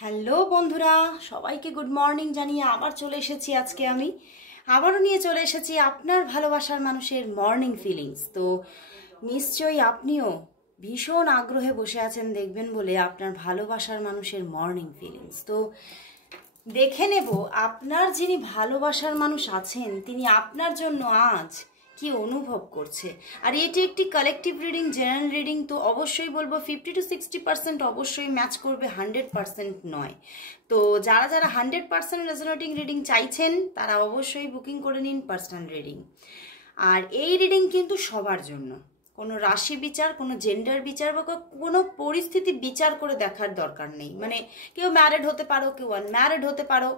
Hello বন্ধুরা, সবাইকে good morning জানিয়ে আবার চলে এসেছি। আজকে আমি আবারও নিয়ে চলে এসেছি আপনার ভালোবাসার মানুষের মর্নিং ফিলিংস। তো নিশ্চয়ই আপনিও ভীষণ আগ্রহে বসে আছেন দেখবেন বলে আপনার ভালোবাসার মানুষের মর্নিং ফিলিংস। তো দেখে নেব আপনার যিনি ভালোবাসার মানুষ আছেন তিনি আপনার জন্য আজ কি অনুভব করছে। আর এটি একটি কালেকটিভ রিডিং, জেনারেল রিডিং। তো অবশ্যই বলবো 50 to 60% অবশ্যই ম্যাচ করবে, 100% নয়। তো যারা যারা 100% রেজোনেটিং রিডিং চাইছেন তারা অবশ্যই বুকিং করে নিন পার্সোনাল রিডিং। আর এই রিডিং কিন্তু সবার জন্য, কোনো রাশি বিচার, কোনো জেন্ডার বিচার বা কোনো পরিস্থিতি বিচার করে দেখার দরকার নেই। মানে কেউ ম্যারিড হতে পারো, কেউ আনম্যারিড হতে পারো,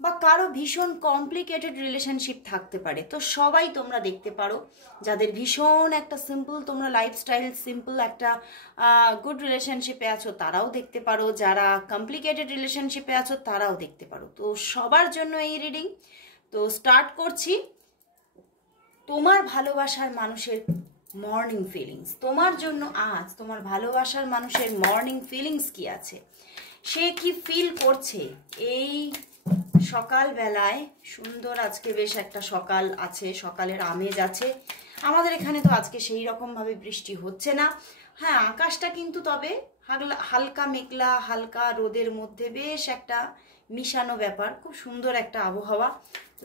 বা কারো ভীষণ কমপ্লিকেটেড রিলেশনশিপ থাকতে পারে। তো সবাই তোমরা দেখতে পারো। যাদের ভীষণ একটা সিম্পল তোমরা লাইফস্টাইল, সিম্পল একটা গুড রিলেশনশিপে আছো তারাও দেখতে পারো, যারা কমপ্লিকেটেড রিলেশনশিপে আছো তারাও দেখতে পারো। তো সবার জন্য এই রিডিং। তো স্টার্ট করছি। তোমার ভালোবাসার মানুষের মর্নিং ফিলিংস, তোমার জন্য আজ তোমার ভালোবাসার মানুষের মর্নিং ফিলিংস কি আছে, সে কি ফিল করছে এই সকালবেলায়। সুন্দর আজকে বেশ একটা সকাল আছে, সকালের আমেজ আছে। আমাদের এখানে তো আজকে সেই রকমভাবে বৃষ্টি হচ্ছে না। হ্যাঁ, আকাশটা কিন্তু তবে হালকা মেঘলা, হালকা রোদের মধ্যে বেশ একটা মিশানো ব্যাপার, খুব সুন্দর একটা আবহাওয়া।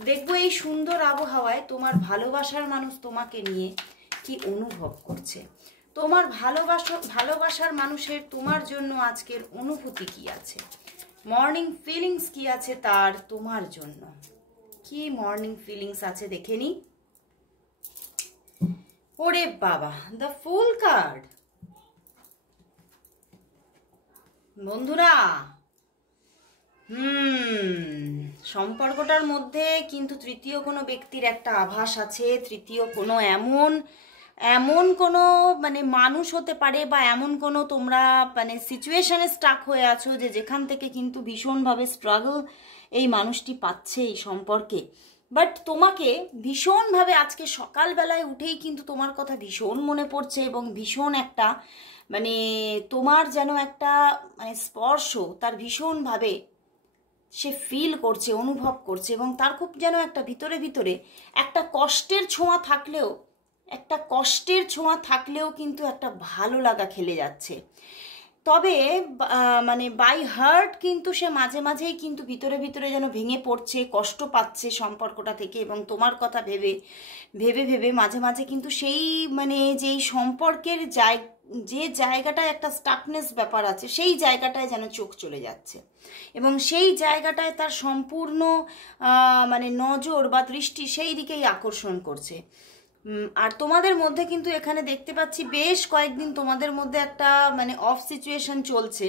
দেখবো এই সুন্দর আবহাওয়ায় তোমার ভালোবাসার মানুষ তোমাকে নিয়ে কি অনুভব করছে। তোমার ভালোবাসার মানুষের তোমার জন্য আজকের অনুভূতি কি আছে, মর্নিং ফিলিংস কি আছে তার তোমার জন্য। কি মর্নিং ফিলিংস আছে দেখে নি। ওরে বাবা, দ্য ফুল কার্ড। বন্ধুরা, সম্পর্কটার মধ্যে কিন্তু তৃতীয় কোনো ব্যক্তির একটা আভাস আছে। তৃতীয় কোনো এমন কোনো মানে মানুষ হতে পারে, বা এমন কোনো তোমরা মানে সিচুয়েশনে স্টাক হয়ে আছো যে যেখান থেকে কিন্তু ভীষণভাবে স্ট্রাগল এই মানুষটি পাচ্ছে এই সম্পর্কে। বাট তোমাকে ভীষণভাবে আজকে সকালবেলায় উঠেই কিন্তু তোমার কথা ভীষণ মনে পড়ছে, এবং ভীষণ একটা মানে তোমার যেন একটা মানে স্পর্শ তার ভীষণভাবে সে ফিল করছে, অনুভব করছে, এবং তার খুব যেন একটা ভিতরে ভিতরে একটা কষ্টের ছোঁয়া থাকলেও কিন্তু একটা ভালো লাগা খেলে যাচ্ছে। তবে মানে বাই হার্ট কিন্তু সে মাঝে মাঝেই কিন্তু ভিতরে ভিতরে যেন ভেঙে পড়ছে, কষ্ট পাচ্ছে সম্পর্কটা থেকে, এবং তোমার কথা ভেবে ভেবে ভেবে মাঝে মাঝে কিন্তু সেই মানে যেই সম্পর্কের যে জায়গাটায় একটা স্টাকনেস ব্যাপার আছে সেই জায়গাটায় যেন চোখ চলে যাচ্ছে, এবং সেই জায়গাটায় তার সম্পূর্ণ মানে নজর বা দৃষ্টি সেই দিকেই আকর্ষণ করছে। আর তোমাদের মধ্যে কিন্তু এখানে দেখতে পাচ্ছি বেশ কয়েকদিন তোমাদের মধ্যে একটা মানে অফ সিচুয়েশন চলছে,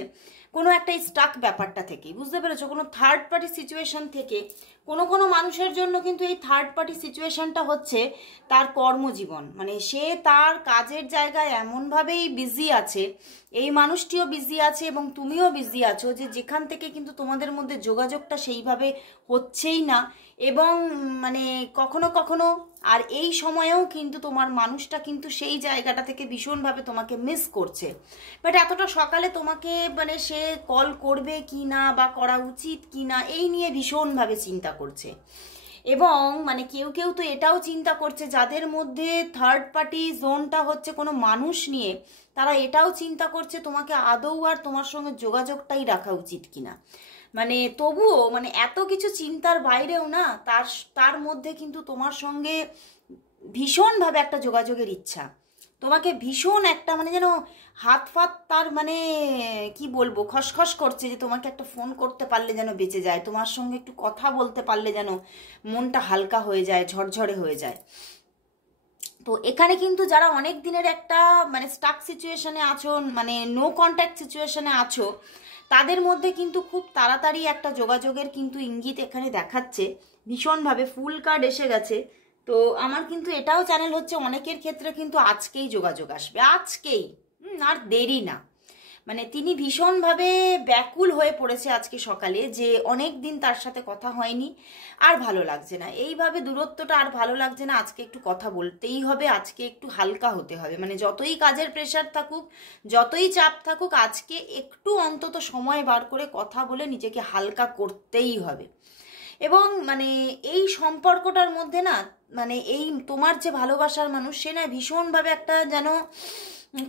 কোনো একটা স্টাক ব্যাপারটা থেকে, বুঝতে পেরেছো? কোনো থার্ড পার্টি সিচুয়েশন থেকে কোনো মানুষের জন্য কিন্তু এই থার্ড পার্টি সিচুয়েশনটা হচ্ছে তার কর্মজীবন। মানে সে তার কাজের জায়গায় এমনভাবেই বিজি আছে, এই মানুষটিও বিজি আছে এবং তুমিও বিজি আছো, যে যেখান থেকে কিন্তু তোমাদের মধ্যে যোগাযোগটা সেইভাবে হচ্ছেই না। এবং মানে কখনো কখনো আর এই সময়েও কিন্তু তোমার মানুষটা কিন্তু সেই জায়গাটা থেকে ভীষণভাবে তোমাকে মিস করছে। বাট এতটা সকালে তোমাকে মানে সে কল করবে কি না বা করা উচিত কি না এই নিয়ে ভীষণভাবে চিন্তা করছে। এবং মানে কেউ কেউ তো এটাও চিন্তা করছে, যাদের মধ্যে থার্ড পার্টি জোনটা হচ্ছে কোনো মানুষ নিয়ে, তারা এটাও চিন্তা করছে তোমাকে আদৌ আর তোমার সঙ্গে যোগাযোগটাই রাখা উচিত কিনা। মানে তবুও মানে এত কিছু চিন্তার বাইরেও না তার মধ্যে কিন্তু তোমার সঙ্গে ভীষণভাবে একটা যোগাযোগের ইচ্ছা, তোমাকে ভীষণ একটা মানে যেন হাত ফাত তার মানে কি বলবো খসখস করছে, যে তোমাকে একটা ফোন করতে পারলে যেন বেঁচে যায়, তোমার সঙ্গে একটু কথা বলতে পারলে যেন মনটা হালকা হয়ে যায়, ঝরঝরে হয়ে যায়। তো এখানে কিন্তু যারা অনেক দিনের একটা মানে স্টাক সিচুয়েশনে আছো, মানে নো কন্ট্যাক্ট সিচুয়েশনে আছো, তাদের মধ্যে কিন্তু খুব তাড়াতাড়ি একটা যোগাযোগের কিন্তু ইঙ্গিত এখানে দেখাচ্ছে ভীষণভাবে। ফুল কার্ড এসে গেছে। তো আমার কিন্তু এটাও চ্যানেল হচ্ছে অনেকের ক্ষেত্রে কিন্তু আজকেই যোগাযোগ আসবে, আজকেই, আর দেরি না। মানে তিনি ভীষণভাবে ব্যাকুল হয়ে পড়েছে আজকে সকালে, যে অনেক দিন তার সাথে কথা হয়নি, আর ভালো লাগছে না, এইভাবে দূরত্বটা আর ভালো লাগছে না, আজকে একটু কথা বলতেই হবে, আজকে একটু হালকা হতে হবে, মানে যতই কাজের প্রেশার থাকুক, যতই চাপ থাকুক, আজকে একটু অন্তত সময় বার করে কথা বলে নিজেকে হালকা করতেই হবে। এবং মানে এই সম্পর্কটার মধ্যে না, মানে এই তোমার যে ভালোবাসার মানুষ, সে না ভীষণভাবে একটা যেন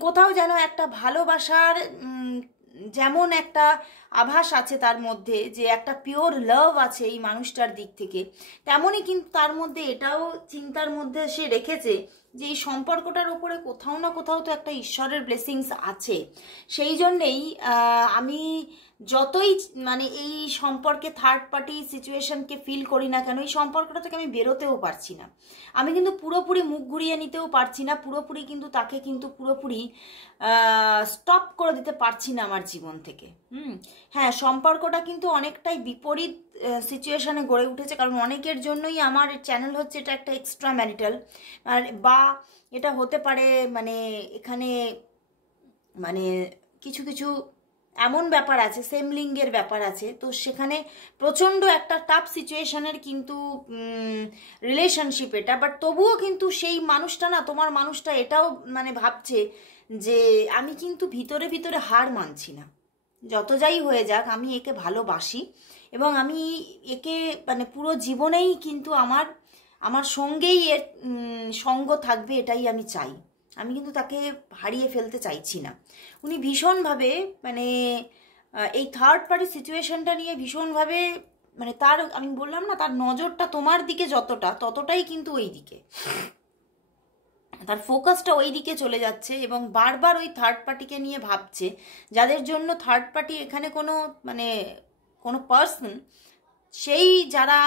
কোথাও যেন একটা ভালোবাসার যেমন একটা আভাস আছে তার মধ্যে, যে একটা পিওর লাভ আছে এই মানুষটার দিক থেকে, তেমনই কিন্তু তার মধ্যে এটাও চিন্তার মধ্যে সে রেখেছে যে এই সম্পর্কটার ওপরে কোথাও না কোথাও তো একটা ঈশ্বরের ব্লেসিংস আছে। সেই জন্যেই আমি যতই মানে এই সম্পর্কে থার্ড পার্টি সিচুয়েশনকে ফিল করি না কেন, এই সম্পর্কটা থেকে আমি বেরোতেও পারছি না, আমি কিন্তু পুরোপুরি মুখ ঘুরিয়ে নিতেও পারছি না, পুরোপুরি কিন্তু তাকে কিন্তু পুরোপুরি স্টপ করে দিতে পারছি না আমার জীবন থেকে। হ্যাঁ, সম্পর্কটা কিন্তু অনেকটাই বিপরীত সিচুয়েশনে গড়ে উঠেছে, কারণ অনেকের জন্যই আমার চ্যানেল হচ্ছে এটা একটা এক্সট্রা ম্যারিটাল, বা এটা হতে পারে মানে এখানে মানে কিছু কিছু এমন ব্যাপার আছে, সেম লিঙ্গের ব্যাপার আছে, তো সেখানে প্রচণ্ড একটা টাফ সিচুয়েশনের কিন্তু রিলেশনশিপ এটা, বাট তবুও কিন্তু সেই মানুষটা না, তোমার মানুষটা এটাও মানে ভাবছে যে আমি কিন্তু ভিতরে ভিতরে হার মানছি না, যত যাই হয়ে যাক আমি একে ভালোবাসি, এবং আমি একে মানে পুরো জীবনেই কিন্তু আমার আমার সঙ্গেই এর সঙ্গ থাকবে, এটাই আমি চাই, আমি কিন্তু তাকে হারিয়ে ফেলতে চাইছি না। উনি ভীষণভাবে মানে এই থার্ড পার্টি সিচুয়েশনটা নিয়ে ভীষণভাবে মানে তার, আমি বললাম না, তার নজরটা তোমার দিকে যতটা, ততটাই কিন্তু ওই দিকে, তার ফোকাসটা ওই দিকে চলে যাচ্ছে, এবং বারবার ওই থার্ড পার্টিকে নিয়ে ভাবছে, যাদের জন্য থার্ড পার্টি এখানে কোনো মানে কোনো পার্সন, সেই যারা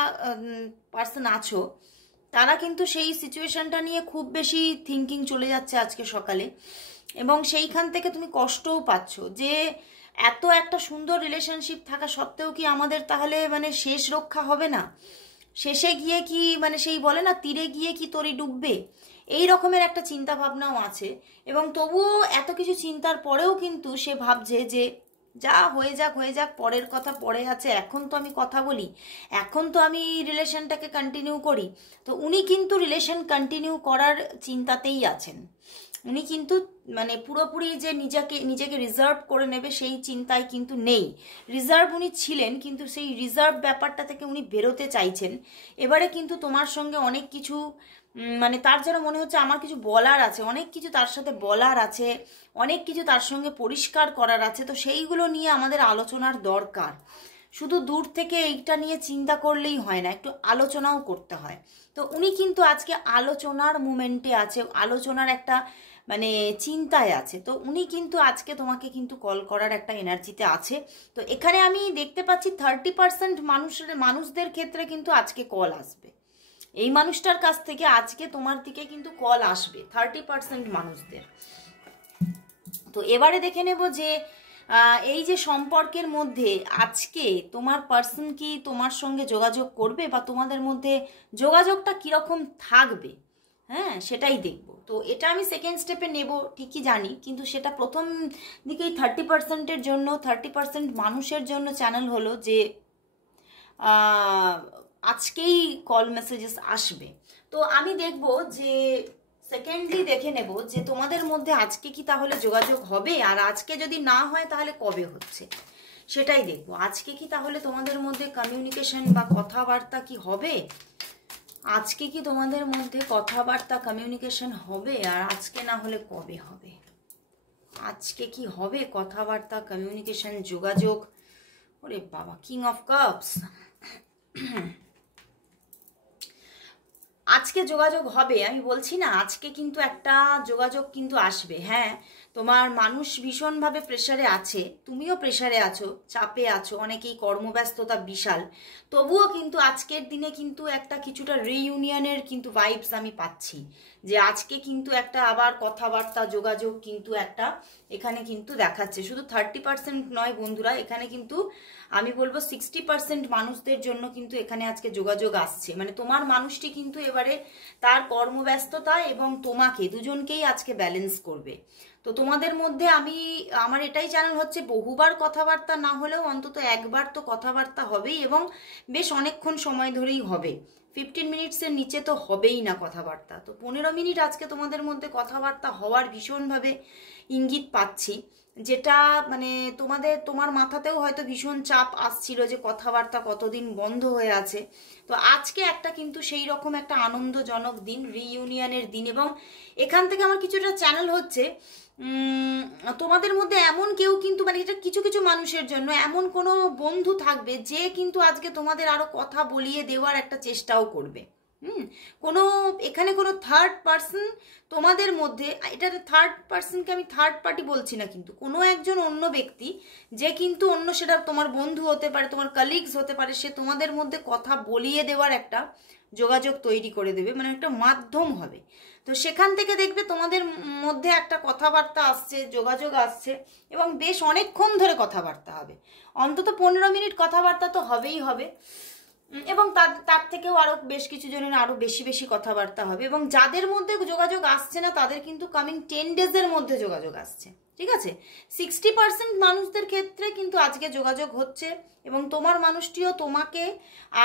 পার্সন আছো তারা কিন্তু সেই সিচুয়েশনটা নিয়ে খুব বেশি থিঙ্কিং চলে যাচ্ছে আজকে সকালে, এবং সেইখান থেকে তুমি কষ্টও পাচ্ছ যে এত একটা সুন্দর রিলেশনশিপ থাকা সত্ত্বেও কি আমাদের তাহলে মানে শেষ রক্ষা হবে না, শেষে গিয়ে কি মানে সেই বলে না, তীরে গিয়ে কি তরি ডুববে, এই রকমের একটা চিন্তা ভাবনাও আছে। এবং তবুও এত কিছু চিন্তার পরেও কিন্তু সে ভাবছে যে যা হয়ে যাক হয়ে যাক, পরের কথা পরে আছে, এখন তো আমি কথা বলি, এখন তো আমি রিলেশনটাকে কন্টিনিউ করি। তো উনি কিন্তু রিলেশন কন্টিনিউ করার চিন্তাতেই আছেন, উনি কিন্তু মানে পুরোপুরি যে নিজেকে রিজার্ভ করে নেবে সেই চিন্তায় কিন্তু নেই। রিজার্ভ উনি ছিলেন, কিন্তু সেই রিজার্ভ ব্যাপারটা থেকে উনি বেরোতে চাইছেন। এবারে কিন্তু তোমার সঙ্গে অনেক কিছু মানে তার যেন মনে হচ্ছে আমার কিছু বলার আছে, অনেক কিছু তার সাথে বলার আছে, অনেক কিছু তার সঙ্গে পরিষ্কার করার আছে, তো সেইগুলো নিয়ে আমাদের আলোচনার দরকার। শুধু দূর থেকে এইটা নিয়ে চিন্তা করলেই হয় না, একটু আলোচনাও করতে হয়। তো উনি কিন্তু আজকে আলোচনার মুমেন্টে আছে, আলোচনার একটা মানে চিন্তায় আছে, তো উনি কিন্তু আজকে তোমাকে কিন্তু কল করার একটা এনার্জিতে আছে। তো এখানে আমি দেখতে পাচ্ছি 30% মানুষদের ক্ষেত্রে কিন্তু আজকে কল আসবে, এই মানুষটার কাছ থেকে আজকে তোমার দিকে কিন্তু কল আসবে 30% মানুষদের। তো এবারে দেখে নেব যে এই যে সম্পর্কের মধ্যে আজকে তোমার পার্সন কি তোমার সঙ্গে যোগাযোগ করবে, বা তোমাদের মধ্যে যোগাযোগটা কীরকম থাকবে, হ্যাঁ সেটাই দেখব। তো এটা আমি সেকেন্ড স্টেপে নেব ঠিকই জানি, কিন্তু সেটা প্রথম দিকেই 30%-এর জন্য, 30% মানুষের জন্য চ্যানেল হলো যে আজকেই কল মেসেজেস আসবে। তো আমি দেখব যে সেকেন্ডলি দেখে নেব যে তোমাদের মধ্যে আজকে কি তাহলে যোগাযোগ হবে, আর আজকে যদি না হয় তাহলে কবে হচ্ছে সেটাই দেখব। আজকে কি তাহলে তোমাদের মধ্যে কমিউনিকেশন বা কথাবার্তা কি হবে, আজকে কি তোমাদের মধ্যে কথাবার্তা কমিউনিকেশন হবে, আর আজকে না হলে কবে হবে, আজকে কি হবে কথাবার্তা কমিউনিকেশন যোগাযোগ। ওরে বাবা, কিং অফ কাপস, আজকে যোগাযোগ হবে, আমি বলছি না, আজকে কিন্তু একটা যোগাযোগ কিন্তু আসবে। হ্যাঁ, তোমার মানুষ ভীষণভাবে প্রেসারে আছে, তুমিও প্রেসারে আছো, চাপে আছো, অনেকেই কর্মব্যস্ততা বিশাল, তবুও কিন্তু আজকের দিনে কিন্তু একটা কিছুটা রিইউনিয়নের কিন্তু ভাইবস আমি পাচ্ছি, যে আজকে কিন্তু একটা আবার কথাবার্তা যোগাযোগ কিন্তু একটা এখানে কিন্তু দেখাচ্ছে। শুধু 30% নয় বন্ধুরা, এখানে কিন্তু আমি বলবো 60% মানুষদের জন্য কিন্তু এখানে আজকে যোগাযোগ আসছে। মানে তোমার মানুষটি কিন্তু এবারে তার কর্মব্যস্ততা এবং তোমাকে দুজনকেই আজকে ব্যালেন্স করবে। তো তোমাদের মধ্যে আমার এটাই চ্যানেল হচ্ছে, বহুবার কথাবার্তা না হলেও অন্তত একবার তো কথাবার্তা হবেই, এবং বেশ অনেকক্ষণ সময় ধরেই হবে। 15 মিনিটসের নিচে তো হবেই না কথাবার্তা। তো 15 মিনিট আজকে তোমাদের মধ্যে কথাবার্তা হওয়ার ভীষণভাবে ইঙ্গিত পাচ্ছি, যেটা মানে তোমার মাথাতেও হয়তো ভীষণ চাপ আসছিল যে কথাবার্তা কতদিন বন্ধ হয়ে আছে। তো আজকে একটা কিন্তু সেই রকম একটা আনন্দজনক দিন, রিইউনিয়নের দিন। এবং এখান থেকে আমার কিছুটা চ্যানেল হচ্ছে তোমাদের মধ্যে এমন কেউ কিন্তু, মানে এটা কিছু কিছু মানুষের জন্য এমন কোনো বন্ধু থাকবে যে কিন্তু আজকে তোমাদের আরো কথা বলিয়ে দেওয়ার একটা চেষ্টাও করবে। কোনো এখানে কোনো থার্ড পার্সন তোমাদের মধ্যে, এটা থার্ড পার্সনকে আমি থার্ড পার্টি বলছি না, কিন্তু কোনো একজন অন্য ব্যক্তি যে কিন্তু অন্য, সেটা তোমার বন্ধু হতে পারে, তোমার কলিগস হতে পারে, সে তোমাদের মধ্যে কথা বলিয়ে দেওয়ার একটা যোগাযোগ তৈরি করে দেবে, মানে একটা মাধ্যম হবে। তো সেখান থেকে দেখবে তোমাদের মধ্যে একটা কথাবার্তা আসছে, যোগাযোগ আসছে, এবং বেশ অনেকক্ষণ ধরে কথাবার্তা হবে। অন্তত 15 মিনিট কথাবার্তা তো হবেই হবে, এবং তার থেকেও আরো বেশ কিছু জনের আরো বেশি বেশি কথাবার্তা হবে। এবং যাদের মধ্যে যোগাযোগ আসছে না তাদের কিন্তু কামিং 10 ডেজের মধ্যে যোগাযোগ আসছে, ঠিক আছে? 60% মানুষদের ক্ষেত্রে কিন্তু আজকে যোগাযোগ হচ্ছে, এবং তোমার মানুষটিও তোমাকে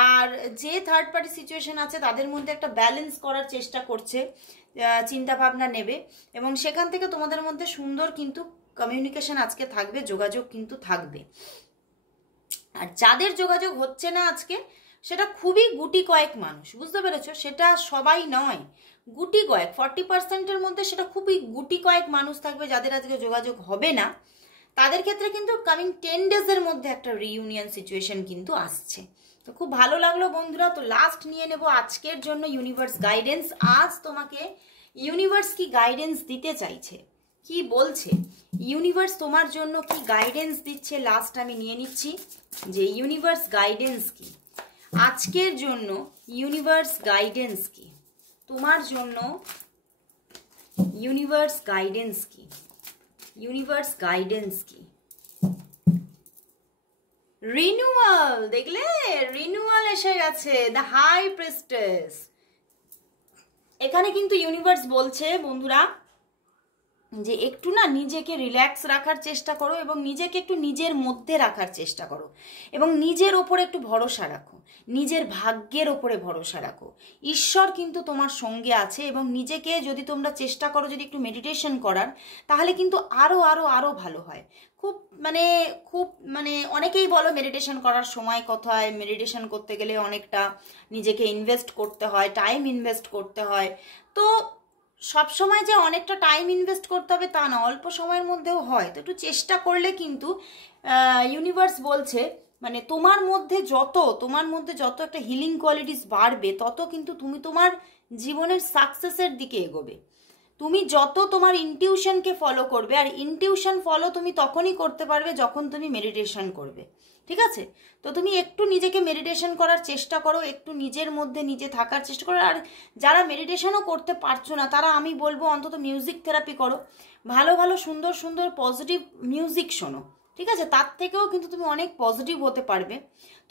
আর যে থার্ড পার্টি সিচুয়েশন আছে তাদের মধ্যে একটা ব্যালেন্স করার চেষ্টা করছে, চিন্তা ভাবনা নেবে, এবং সেখান থেকে তোমাদের মধ্যে সুন্দর কিন্তু কমিউনিকেশন আজকে থাকবে, যোগাযোগ কিন্তু থাকবে। আর যাদের যোগাযোগ হচ্ছে না আজকে, সেটা খুবই গুটি কয়েক মানুষ, বুঝতে পেরেছো? সেটা সবাই নয়, গুটি কয়েক, 40%-এর মধ্যে সেটা খুবই গুটি কয়েক মানুষ থাকবে যাদের আজকে যোগাযোগ হবে না। তাদের ক্ষেত্রে কিন্তু কামিং 10 ডেজের মধ্যে একটা রিইউনিয়ন সিচুয়েশন কিন্তু আসছে। তো খুব ভালো লাগলো বন্ধুরা। তো লাস্ট নিয়ে নেব আজকের জন্য ইউনিভার্স গাইডেন্স। আজ তোমাকে ইউনিভার্স কি গাইডেন্স দিতে চাইছে, কি বলছে ইউনিভার্স তোমার জন্য, কি গাইডেন্স দিচ্ছে, লাস্ট আমি নিয়ে নিচ্ছি যে ইউনিভার্স গাইডেন্স কি আজকের জন্য। ইউনিভার্স গাইডেন্স কি তোমার জন্য, ইউনিভার্স গাইডেন্স কি, ইউনিভার্স গাইডেন্স কি? রিনিউয়াল, দেখলে রিনিউয়াল এসে গেছে, দ্য হাই প্রিস্টেস। এখানে কিন্তু ইউনিভার্স বলছে বন্ধুরা যে একটু না নিজেকে রিল্যাক্স রাখার চেষ্টা করো, এবং নিজেকে একটু নিজের মধ্যে রাখার চেষ্টা করো, এবং নিজের ওপরে একটু ভরসা রাখো, নিজের ভাগ্যের ওপরে ভরসা রাখো। ঈশ্বর কিন্তু তোমার সঙ্গে আছে, এবং নিজেকে যদি তোমরা চেষ্টা করো যদি একটু মেডিটেশন করার, তাহলে কিন্তু আরো আরো আরো ভালো হয়। খুব মানে অনেকেই বলো মেডিটেশন করার সময় কোথায়, মেডিটেশন করতে গেলে অনেকটা নিজেকে ইনভেস্ট করতে হয়, টাইম ইনভেস্ট করতে হয়। তো সব সময় যে অনেকটা টাইম ইনভেস্ট করতে হবে তা না, অল্প সময়ের মধ্যেও হয়। তো একটু চেষ্টা করলে কিন্তু ইউনিভার্স বলছে মানে তোমার মধ্যে যত একটা হিলিং কোয়ালিটিস বাড়বে, তত কিন্তু তুমি তোমার জীবনের সাকসেসের দিকে এগোবে। তুমি যত তোমার ইনটিউশনকে ফলো করবে, আর ইনটিউশন ফলো তুমি তখনই করতে পারবে যখন তুমি মেডিটেশন করবে, ঠিক আছে? তো তুমি একটু নিজেকে মেডিটেশন করার চেষ্টা করো, একটু নিজের মধ্যে নিজে থাকার চেষ্টা করো। আর যারা মেডিটেশনও করতে পারছো না, তারা আমি বলবো অন্তত মিউজিক থেরাপি করো, ভালো ভালো সুন্দর সুন্দর পজিটিভ মিউজিক শোনো, ঠিক আছে? তার থেকেও কিন্তু তুমি অনেক পজিটিভ হতে পারবে।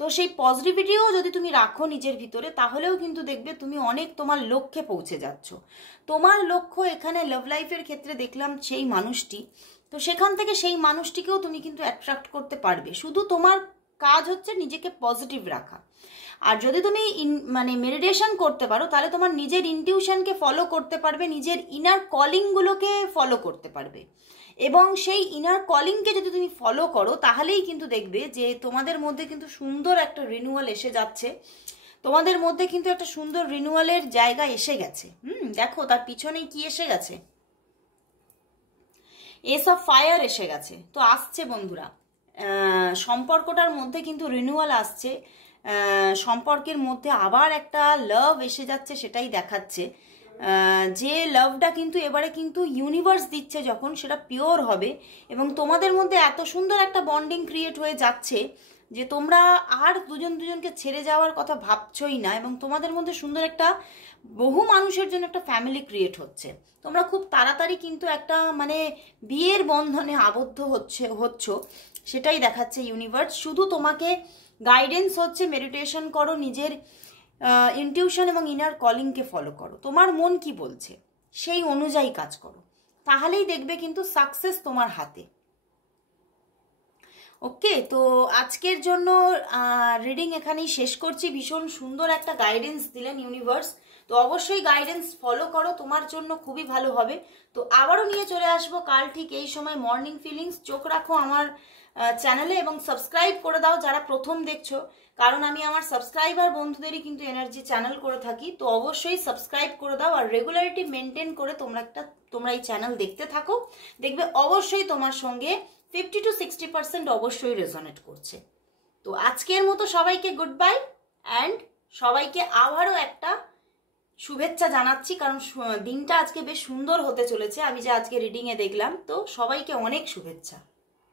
তো সেই পজিটিভিটিও যদি তুমি রাখো নিজের ভিতরে, তাহলেও কিন্তু দেখবে তুমি অনেক তোমার লক্ষ্যে পৌঁছে যাচ্ছ। তোমার লক্ষ্য এখানে লাভ লাইফের ক্ষেত্রে দেখলাম সেই মানুষটি, তো সেখান থেকে সেই মানুষটিকেও তুমি কিন্তু অ্যাট্রাক্ট করতে পারবে। শুধু তোমার কাজ হচ্ছে নিজেকে পজিটিভ রাখা। আর যদি তুমি মানে মেডিটেশন করতে পারো, তাহলে তোমার নিজের ইনটিউশনকে ফলো করতে পারবে, নিজের ইনার কলিংগুলোকে ফলো করতে পারবে। এবং সেই ইনার কলিংকে যদি তুমি ফলো করো, তাহলেই কিন্তু দেখবে যে তোমাদের মধ্যে কিন্তু সুন্দর একটা রিনিউয়াল এসে যাচ্ছে, তোমাদের মধ্যে কিন্তু একটা সুন্দর রিনিউয়ালের জায়গা এসে গেছে। দেখো তার পিছনেই কি এসে গেছে, এস অফ ফায়ার এসে গেছে। তো আসছে বন্ধুরা, সম্পর্কটার মধ্যে কিন্তু রিনিউয়াল আসছে, সম্পর্কের মধ্যে আবার একটা লাভ এসে যাচ্ছে, সেটাই দেখাচ্ছে। যে লাভটা কিন্তু এবারে কিন্তু ইউনিভার্স দিচ্ছে যখন, সেটা পিওর হবে, এবং তোমাদের মধ্যে এত সুন্দর একটা বন্ডিং ক্রিয়েট হয়ে যাচ্ছে যে তোমরা আর দুজনকে ছেড়ে যাওয়ার কথা ভাবছই না, এবং তোমাদের মধ্যে সুন্দর একটা বহু মানুষের জন্য একটা ফ্যামিলি ক্রিয়েট হচ্ছে। তোমরা খুব তাড়াতাড়ি কিন্তু একটা মানে বিয়ের বন্ধনে আবদ্ধ হচ্ছ, সেটাই দেখাচ্ছে ইউনিভার্স। শুধু তোমাকে গাইডেন্স হচ্ছে মেডিটেশন করো, নিজের ইনটিউশন এবং ইনার কলিংকে ফলো করো, তোমার মন কি বলছে সেই অনুযায়ী কাজ করো। তাহলেই দেখবে কিন্তু সাকসেস তোমার হাতে। ওকে, তো আজকের জন্য রিডিং এখানেই শেষ করছি। ভীষণ সুন্দর একটা গাইডেন্স দিলেন ইউনিভার্স, তো অবশ্যই গাইডেন্স ফলো করো, তোমার জন্য খুবই ভালো হবে। তো আবারও নিয়ে চলে আসবো কাল ঠিক এই সময় মর্নিং ফিলিংস। চোখ রাখো আমার চ্যানেলে এবং সাবস্ক্রাইব করে দাও যারা প্রথম দেখছো, কারণ আমি আমার সাবস্ক্রাইবার বন্ধুদেরই কিন্তু এনার্জি চ্যানেল করে থাকি। তো অবশ্যই সাবস্ক্রাইব করে দাও আর রেগুলারিটি মেনটেন করে তোমরা এই চ্যানেল দেখতে থাকো, দেখবে অবশ্যই তোমার সঙ্গে 50 to 60% অবশ্যই রেজনেট করছে। তো আজকের মতো সবাইকে গুড বাই অ্যান্ড সবাইকে আবারও একটা শুভেচ্ছা জানাচ্ছি, কারণ দিনটা আজকে বেশ সুন্দর হতে চলেছে আমি যে আজকে রিডিংয়ে দেখলাম। তো সবাইকে অনেক শুভেচ্ছা।